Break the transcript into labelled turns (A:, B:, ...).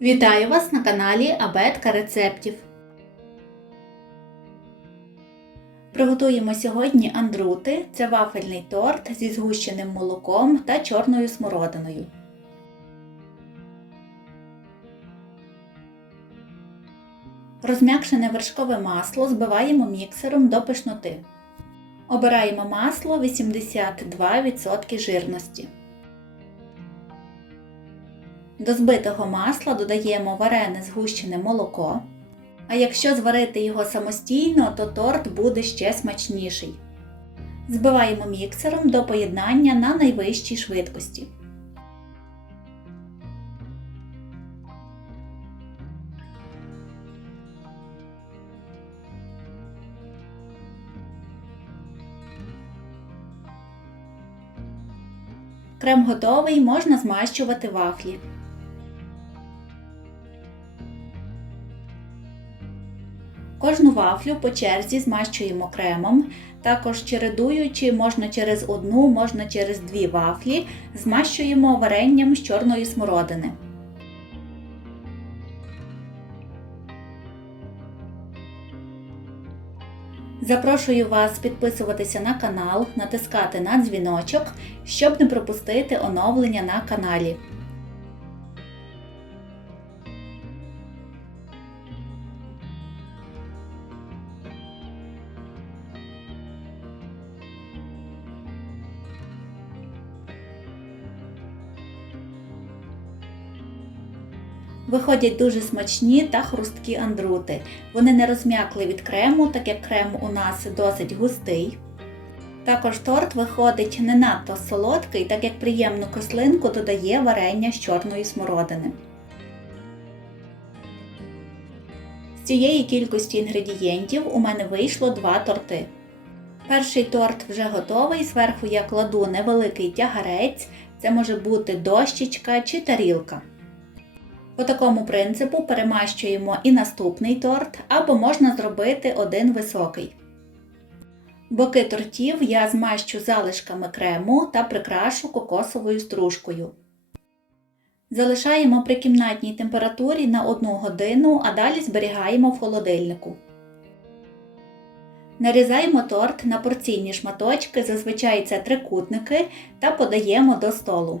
A: Вітаю вас на каналі Абетка рецептів. Приготуємо сьогодні андрути. Це вафельний торт зі згущеним молоком та чорною смородиною. Розм'якшене вершкове масло збиваємо міксером до пишноти. Обираємо масло 82% жирності. До збитого масла додаємо варене згущене молоко. А якщо зварити його самостійно, то торт буде ще смачніший. Збиваємо міксером до поєднання на найвищій швидкості. Крем готовий, можна змащувати вафлі. Кожну вафлю по черзі змащуємо кремом, також чередуючи можна через одну, можна через дві вафлі, змащуємо варенням з чорної смородини. Запрошую вас підписуватися на канал, натискати на дзвіночок, щоб не пропустити оновлення на каналі. Виходять дуже смачні та хрусткі андрути. Вони не розм'якли від крему, так як крем у нас досить густий. Також торт виходить не надто солодкий, так як приємну кислинку додає варення з чорної смородини. З цієї кількості інгредієнтів у мене вийшло два торти. Перший торт вже готовий, зверху я кладу невеликий тягарець, це може бути дощечка чи тарілка. По такому принципу перемащуємо і наступний торт, або можна зробити один високий. Боки тортів я змащу залишками крему та прикрашу кокосовою стружкою. Залишаємо при кімнатній температурі на 1 годину, а далі зберігаємо в холодильнику. Нарізаємо торт на порційні шматочки, зазвичай це трикутники, та подаємо до столу.